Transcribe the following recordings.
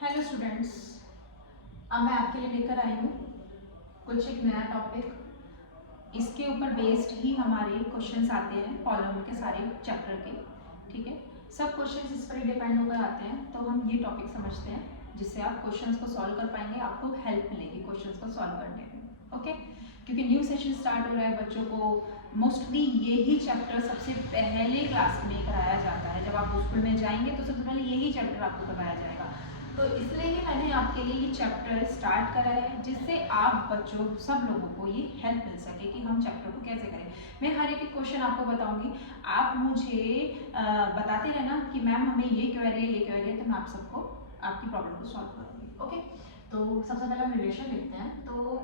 Hello students, अब मैं आपके लिए लेकर आई हूँ कुछ एक नया टॉपिक। इसके ऊपर बेस्ड ही हमारे क्वेश्चंस आते हैं पॉलीनॉमियल के सारे चैप्टर के। ठीक है, सब क्वेश्चंस इस पर ही डिपेंड होकर आते हैं। तो हम ये टॉपिक समझते हैं जिससे आप क्वेश्चंस को सॉल्व कर पाएंगे, आपको हेल्प मिलेगी क्वेश्चंस को सॉल्व करने में। ओके, क्योंकि न्यू सेशन स्टार्ट हो रहा है, बच्चों को मोस्टली यही चैप्टर सबसे पहले क्लास में कराया जाता है। जब आप स्कूल में जाएंगे तो सबसे पहले यही चैप्टर आपको करवाया जाएगा। तो इसलिए ही मैंने आपके लिए ये चैप्टर स्टार्ट करा है, जिससे आप बच्चों सब लोगों को ये हेल्प मिल सके कि हम चैप्टर को कैसे करें। मैं हर एक क्वेश्चन आपको बताऊंगी, आप मुझे बताते रहना कि मैम हमें ये क्वेरी है, ये क्वेरी है, तो मैं आप सबको आपकी प्रॉब्लम को सॉल्व करूँगी। ओके, तो सबसे पहले हम रिलेशन लिखते हैं। तो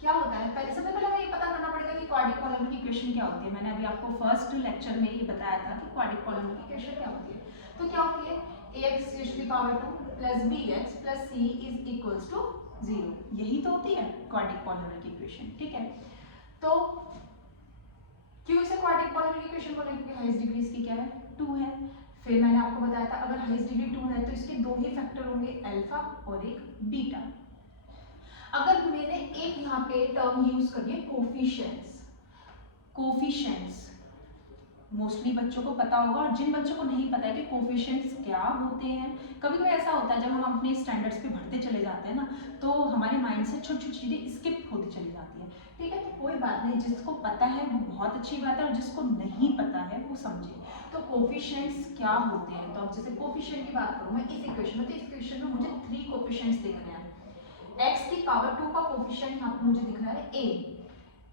क्या होता है, पहले सबसे पहले हमें ये पता करना पड़ेगा कि क्वाड्रिक पॉलीनॉमियल की इक्वेशन क्या होती है। मैंने अभी आपको फर्स्ट लेक्चर में ये बताया था कि क्वाड्रिक पॉलीनॉमियल की इक्वेशन क्या होती है। तो क्या होती है, ax raised to the power 2 plus bx plus c is equals to 0। यही तो होती है क्वाड्रिक पॉलीनॉमियल की इक्वेशन। ठीक है, तो क्यों इसे क्वाड्रिक पॉलीनॉमियल की इक्वेशन बोलेंगे? क्योंकि हाईएस्ट डिग्री इसकी क्या है, 2 है। फिर मैंने आपको बताया था अगर हाईएस्ट डिग्री 2 है तो इसके दो ही फैक्टर होंगे, अल्फा और एक बीटा। अगर मैंने एक यहाँ पे टर्म यूज करिए कोफिशिएंट्स। कोफिशिएंट्स मोस्टली बच्चों को पता होगा, और जिन बच्चों को नहीं पता है कि कोफिशिएंट्स क्या होते हैं, कभी कभी ऐसा होता है जब हम अपने स्टैंडर्ड्स पे बढ़ते चले जाते हैं ना, तो हमारे माइंड से छोटी छोटी चीज़ें स्किप होती चली जाती है। ठीक है, तो कोई बात नहीं, जिसको पता है वो बहुत अच्छी बात है, और जिसको नहीं पता है वो समझे। तो कोफिशिएंट्स क्या होते हैं, तो अब जैसे कोफिशिएंट की बात करूँ मैं इस इक्वेशन में, तो इस इक्वेशन में मुझे 3 कोफिशिएंट्स दिख रहे हैं। x की पावर 2 का कोफिशिएंट यहाँ पे मुझे दिख रहा है a,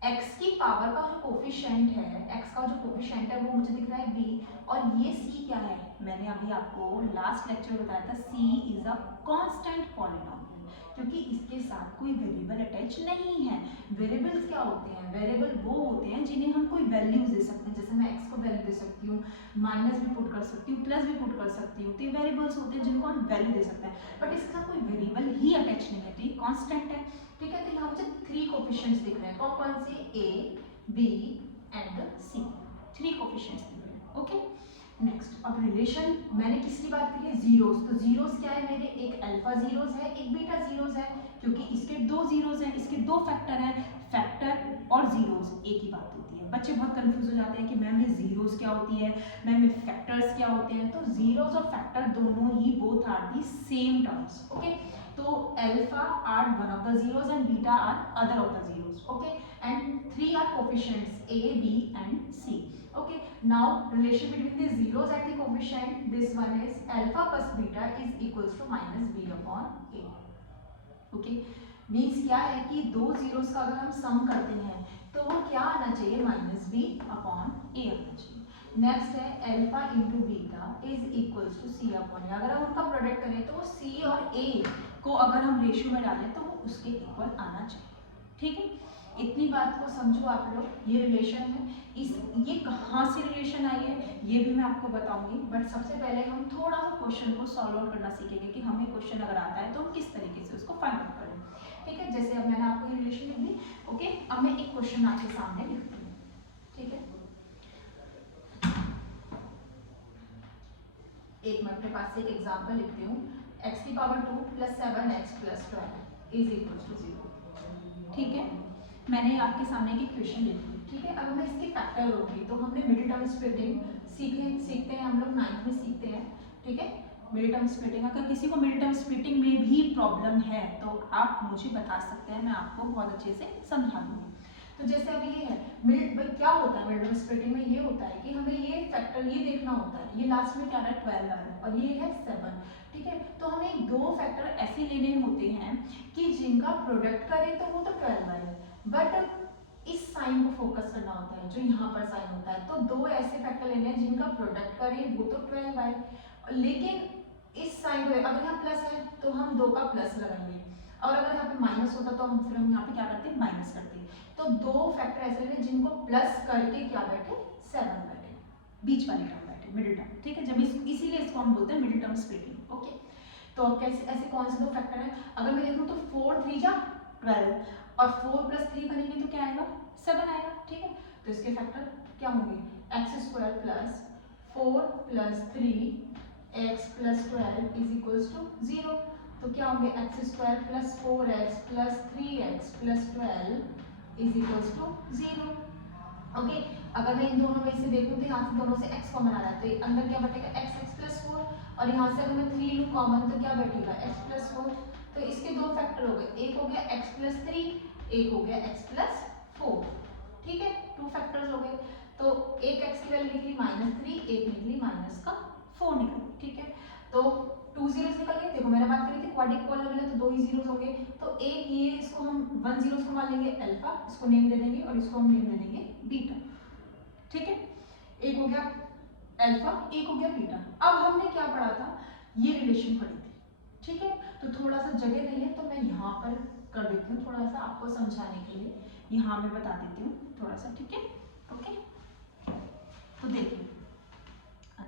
x की पावर का जो कोफिशिएंट है, x का जो कोफिशिएंट है वो मुझे दिख रहा है b, और ये c क्या है, मैंने अभी आपको लास्ट लेक्चर में बताया था c is a constant polynomial, क्योंकि इसके साथ कोई वेरिएबल अटैच नहीं है। वेरिएबल्स क्या होते हैं, वेरिएबल वो होते हैं जिन्हें हम कोई वैल्यूज दे सकते हैं। जैसे मैं x को वैल्यू दे सकती हूँ, माइनस भी पुट कर सकती हूँ, प्लस भी पुट कर सकती हूँ। तो ये वेरिएबल्स होते हैं जिनको हम वैल्यू दे सकते हैं, बट इसके साथ कोई वेरिएबल ही अटैच नहीं है, तो ये कांस्टेंट है। ठीक है, तो यहाँ मुझे 3 कोफिशिएंट्स दिख रहे हैं। कौन कौन से, a, b and c, 3 coefficients दिख रहे हैं। ओके, नेक्स्ट अब रिलेशन मैंने किसकी बात की है, जीरोस। तो जीरोस क्या है मेरे, एक अल्फा जीरोस है, एक बीटा जीरोस है, क्योंकि इसके दो जीरोस हैं, इसके दो फैक्टर हैं। फैक्टर और जीरोस एक ही बात होती है। बच्चे बहुत कंफ्यूज हो जाते हैं कि मैम ये जीरोस क्या होती है, मैम ये फैक्टर्स क्या होते हैं। तो जीरोस और फैक्टर दोनों ही both are the same terms. Okay, तो alpha are one of the zeros and beta are other of the zeros. Okay, and 3 are coefficients a, b and c. Okay, now relation between the zeros at the coefficient, this one is alpha plus beta is equals to minus b upon a. Okay, means क्या है कि दो zeros का अगर हम sum करते हैं तो वो क्या आना चाहिए, minus b upon a आना चाहिए। नेक्स्ट है alpha into beta is equals to C upon A. अगर हम उनका प्रोडक्ट करें तो वो सी और ए को अगर हम रेशियो में डालें तो वो उसके इक्वल आना चाहिए। ठीक है, इतनी बात को समझो आप लोग। ये रिलेशन है, इस ये कहाँ से रिलेशन आई है ये भी मैं आपको बताऊंगी, बट सबसे पहले हम थोड़ा सा क्वेश्चन को सॉल्व आउट करना सीखेंगे कि हमें क्वेश्चन अगर आता है तो हम किस तरीके से उसको फाइंड आउट करें। ठीक है, जैसे अब मैंने आपको ये रिलेशन लिख दी। ओके, अब मैं एक क्वेश्चन आपके सामने लिखती हूँ। ठीक है, एक मैं अपने पास से एक एग्जांपल लिखती हूँ, x की power 2 plus 7x plus 12 is equals to 0। ठीक है, मैंने आपके सामने एक इक्वेशन लिखी। ठीक है, अब मैं इसकी फैक्टर करूँगी। तो हमने मिडिल टर्म स्प्लिटिंग सीखते हैं हम लोग, 9th में सीखते हैं। ठीक है, मिडिल टर्म स्प्लिटिंग, अगर किसी को मिडिल टर्म स्प्लिटिंग में भी प्रॉब्लम है तो आप मुझे बता सकते हैं, मैं आपको बहुत अच्छे से समझा दूँगी। तो जैसे अभी ये है मिड, क्या होता है मिड टर्म स्प्लिटिंग में, ये होता है कि हमें ये फैक्टर ये देखना होता है, ये लास्ट में क्या है 12 आ रहा है और ये है 7। ठीक है, तो हमें दो फैक्टर ऐसे लेने होते हैं कि जिनका प्रोडक्ट करें तो वो तो 12 आए, बट इस साइन को फोकस करना होता है जो यहाँ पर साइन होता है। तो दो ऐसे फैक्टर लेने हैं जिनका प्रोडक्ट करें वो तो 12 आए, लेकिन इस साइन को अगर यहाँ प्लस है तो हम दो का प्लस लगाएंगे, और अगर यहाँ पे माइनस होता तो हम यहाँ पे क्या करते हैं, माइनस करते हैं। तो दो फैक्टर ऐसे लेने जिनको प्लस करके क्या बैठे, 7 बैठे, बीच वाली टर्म बैठे, मिडिल टर्म। ठीक है, जब इसीलिए इसको हम बोलते हैं मिडिल टर्म स्प्लिटिंग। ओके, तो अब कैसे ऐसे कौन से दो फैक्टर हैं, अगर मैं देखूँ तो 4 3 जा 12 और 4 प्लस 3 करेंगे तो क्या आएगा, 7 आएगा। ठीक है, तो इसके फैक्टर क्या होंगे, x² plus 4 plus 3 x plus 12 is equals to 0। तो क्या होंगे x square plus 4x plus 3x plus 12 is equals to 0। Okay, अगर मैं इन दोनों में से देखूं तो यहाँ से दोनों से x कॉमन आ रहा है, तो अंदर क्या बचेगा x प्लस 4, और यहाँ से अगर मैं 3 लूँ कॉमन तो क्या बैठेगा x प्लस 4। तो इसके दो फैक्टर हो गए, एक हो गया x प्लस 3, एक हो गया x प्लस 4। ठीक है, टू फैक्टर्स हो गए। तो एक x की वैल्यू निकली -3, एक निकली -4 निकली। ठीक है, तो 2 जीरोस निकल गए। देखो मैंने बात करी थी क्वाड्रिक पॉलिनोमियल है तो दो ही जीरोस होंगे, तो एक ये इसको हम 1 जीरोस को मान लेंगे अल्फा, इसको नेम दे देंगे, और इसको हम नेम दे देंगे बीटा। ठीक है, एक हो गया अल्फा, एक हो गया बीटा। अब हमने क्या पढ़ा था, ये रिलेशन पढ़ी थी। ठीक है, तो थोड़ा सा जगह नहीं है तो मैं यहाँ पर कर देती हूँ, थोड़ा सा आपको समझाने के लिए यहाँ मैं बता देती हूँ थोड़ा सा। ठीक है, ओके, तो देखिए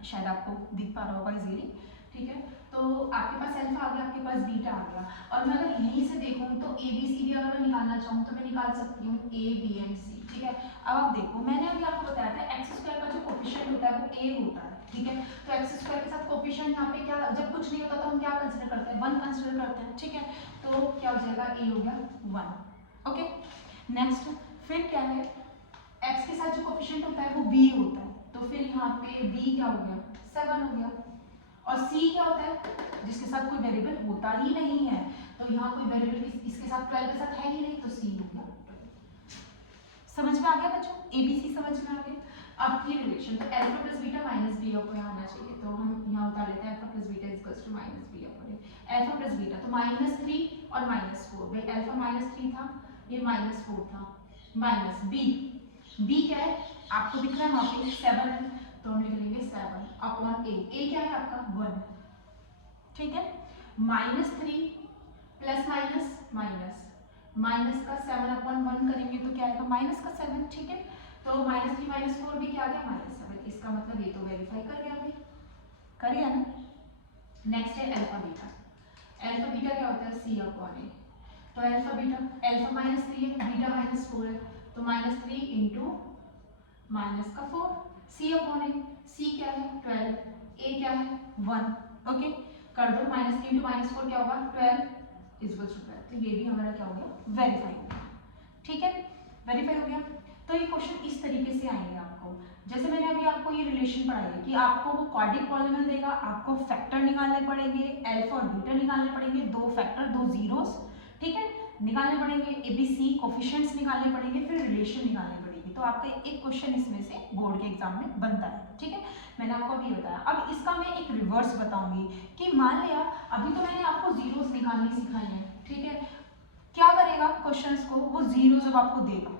शायद आपको दिख पा रहा होगा इजीली। ठीक है, तो आपके पास अल्फा आ गया, आपके पास बीटा आ गया, और मैं अगर यहीं से देखूं तो ए बी सी डी अगर मैं निकालना चाहूँ तो मैं निकाल सकती हूँ ए बी एंड सी। ठीक है, अब आप देखो मैंने अभी आपको बताया था एक्स स्क्वायर का जो कोफिशिएंट होता है वो ए होता है। ठीक है, तो एक्स स्क्वायर के साथ कोफिशिएंट यहाँ पे क्या, जब कुछ नहीं होता तो हम क्या कंसिडर करते हैं, 1 कंसिडर करते हैं। ठीक है, तो क्या हो जाएगा, ए हो गया 1। ओके, नेक्स्ट फिर क्या है, एक्स के साथ जो कोफिशिएंट होता है वो बी होता है, तो फिर यहाँ पे बी क्या हो गया, 7 हो गया। और सी क्या होता है, जिसके साथ कोई वेरिएबल होता ही नहीं है, तो यहाँ कोई वेरिएबल इसके साथ 12 के साथ है ही नहीं, तो सी हो गया। समझ में आ गया बच्चों, एबीसी समझ में आ गया। अब ये रिलेशन, तो alpha plus beta minus B को यहाँ आना चाहिए, तो हम यहाँ उतार लेते हैं alpha plus beta equals to minus B upon A. Alpha plus beta तो -3 और -4, भाई अल्फा -3 था, ये -4 था, माइनस बी, बी क्या है आपको दिख रहा है वहाँ पे 7 है, तो हम लिख लेंगे 7 अपॉन ए क्या है आपका 1। ठीक है, -3 प्लस माइनस माइनस माइनस का 7 अपॉन 1 करेंगे तो क्या आएगा, माइनस का 7। ठीक है, तो -3 -4 भी क्या आ गया, -7। इसका मतलब ये तो वेरीफाई कर गया, अभी कर गया ना। नेक्स्ट है अल्फा बीटा। अल्फा बीटा क्या होता है, सी अपॉन ए। तो अल्फा बीटा, अल्फा -3 है, बीटा -4 है, तो -3 इंटू माइनस का 4, सी अपॉन ए। सी क्या है 12, ए क्या है 1। ओके, कर दो, -3 इंटू -4 क्या होगा 12 इक्वल्स टू 12। तो ये भी हमारा क्या हो गया, वेरीफाई हो गया। ठीक है, वेरीफाई हो गया। तो ये क्वेश्चन इस तरीके से आएंगे आपको, जैसे मैंने अभी आपको ये रिलेशन पढ़ाई है कि आपको वो क्वाड्रिक पॉलिनोमियल देगा, आपको फैक्टर निकालने पड़ेंगे, अल्फा और बीटा निकालने पड़ेंगे, दो फैक्टर दो जीरोस, ठीक है, निकालने पड़ेंगे, एबीसी कोफिशिएंट्स निकालने पड़ेंगे, फिर रिलेशन निकालनी पड़ेगी। तो आपका एक क्वेश्चन इसमें से बोर्ड के एग्जाम में बनता है। ठीक है, मैंने आपको अभी बताया। अब इसका मैं एक रिवर्स बताऊंगी कि मान लिया अभी तो मैंने आपको जीरोस निकालनी सिखाई है। ठीक है, क्या करेगा क्वेश्चंस को, वो जीरो जब आपको देगा,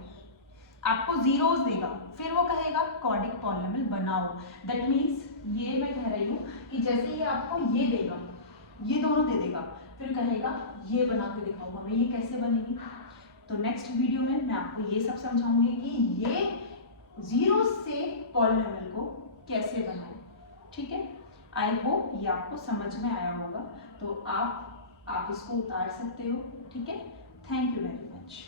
आपको जीरोस देगा, फिर वो कहेगा क्वाड्रिक पॉलिनोमियल बनाओ। दैट मीन्स ये मैं कह रही हूँ कि जैसे ये आपको ये देगा, ये दोनों दे देगा, फिर कहेगा ये बना के दिखाओ हमें, ये कैसे बनेगी। तो नेक्स्ट वीडियो में मैं आपको ये सब समझाऊंगी कि ये जीरो से पॉलिनोमियल को कैसे बनाएं। ठीक है, आई होप ये आपको समझ में आया होगा, तो आप इसको उतार सकते हो। ठीक है, थैंक यू वेरी मच।